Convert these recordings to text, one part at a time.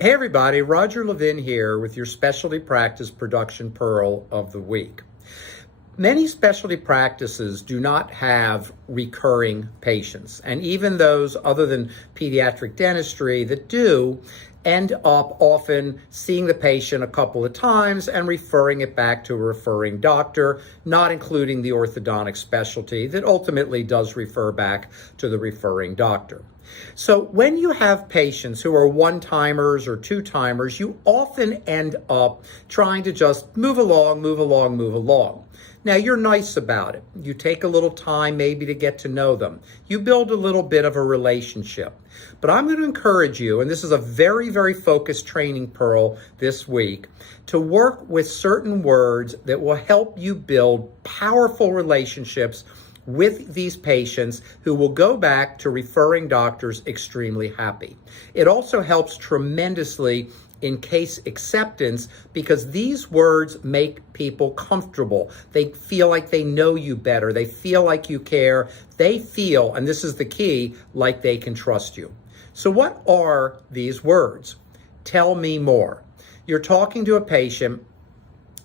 Hey everybody, Roger Levin here with your Specialty Practice Production Pearl of the Week. Many specialty practices do not have recurring patients, and even those other than pediatric dentistry that do end up often seeing the patient a couple of times and referring it back to a referring doctor, not including the orthodontic specialty that ultimately does refer back to the referring doctor. So when you have patients who are one-timers or two-timers, you often end up trying to just move along, move along, move along. Now, you're nice about it. You take a little time maybe to get to know them. You build a little bit of a relationship. But I'm going to encourage you, and this is a very, very focused training pearl this week, to work with certain words that will help you build powerful relationships with these patients who will go back to referring doctors extremely happy. It also helps tremendously in case acceptance because these words make people comfortable. They feel like they know you better. They feel like you care. They feel, and this is the key, like they can trust you. So what are these words? Tell me more. You're talking to a patient,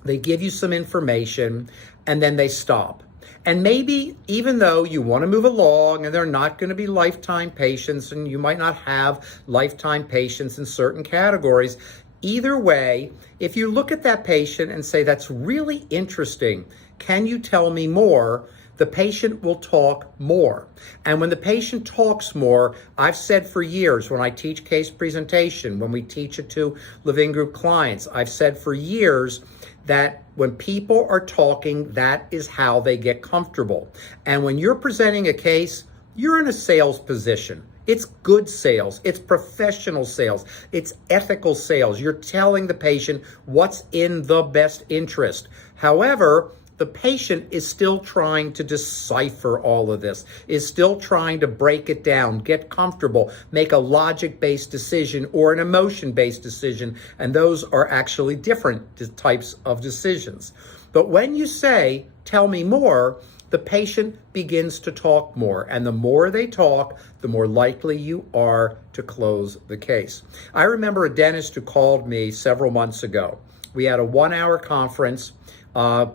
they give you some information, and then they stop. And maybe even though you want to move along and they're not going to be lifetime patients and you might not have lifetime patients in certain categories, either way, if you look at that patient and say, that's really interesting, can you tell me more? The patient will talk more. And when the patient talks more, I've said for years when I teach case presentation, when we teach it to Levin Group clients, I've said for years that when people are talking, that is how they get comfortable. And when you're presenting a case, you're in a sales position. It's good sales, it's professional sales, it's ethical sales. You're telling the patient what's in the best interest. However, the patient is still trying to decipher all of this, is still trying to break it down, get comfortable, make a logic-based decision or an emotion-based decision, and those are actually different types of decisions. But when you say, tell me more, the patient begins to talk more, and the more they talk, the more likely you are to close the case. I remember a dentist who called me several months ago. We had a 1-hour conference.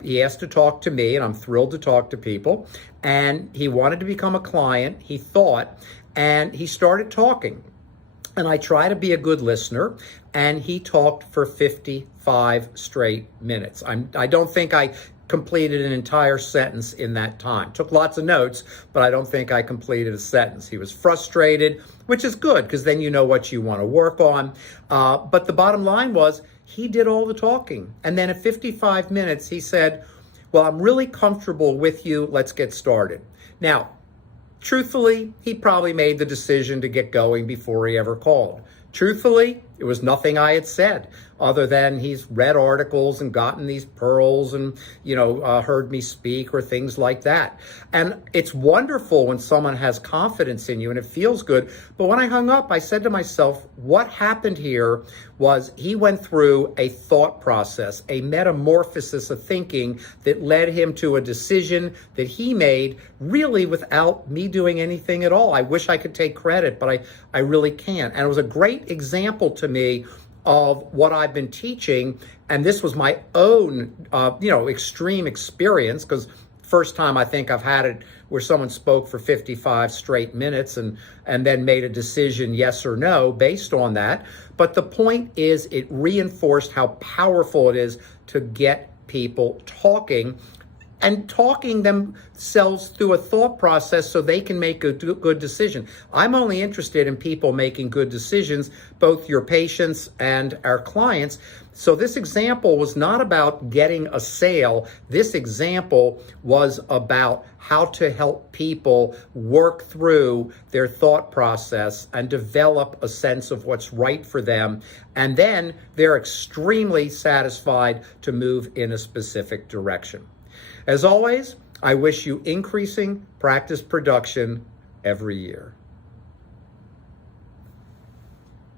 He asked to talk to me, and I'm thrilled to talk to people. And he wanted to become a client, he thought, and he started talking. And I try to be a good listener, and he talked for 55 straight minutes. I don't think I completed an entire sentence in that time. Took lots of notes, but I don't think I completed a sentence. He was frustrated, which is good, because then you know what you want to work on. But the bottom line was, he did all the talking. And then at 55 minutes, he said, well, I'm really comfortable with you. Let's get started. Now, truthfully, he probably made the decision to get going before he ever called. Truthfully, it was nothing I had said other than he's read articles and gotten these pearls and, heard me speak or things like that. And it's wonderful when someone has confidence in you and it feels good. But when I hung up, I said to myself, what happened here was he went through a thought process, a metamorphosis of thinking that led him to a decision that he made really without me doing anything at all. I wish I could take credit, but I really can't. And it was a great example to me of what I've been teaching. And this was my own, extreme experience, because first time I think I've had it where someone spoke for 55 straight minutes and then made a decision, yes or no, based on that. But the point is, it reinforced how powerful it is to get people talking and talking themselves through a thought process so they can make a good decision. I'm only interested in people making good decisions, both your patients and our clients. So this example was not about getting a sale. This example was about how to help people work through their thought process and develop a sense of what's right for them. And then they're extremely satisfied to move in a specific direction. As always, I wish you increasing practice production every year.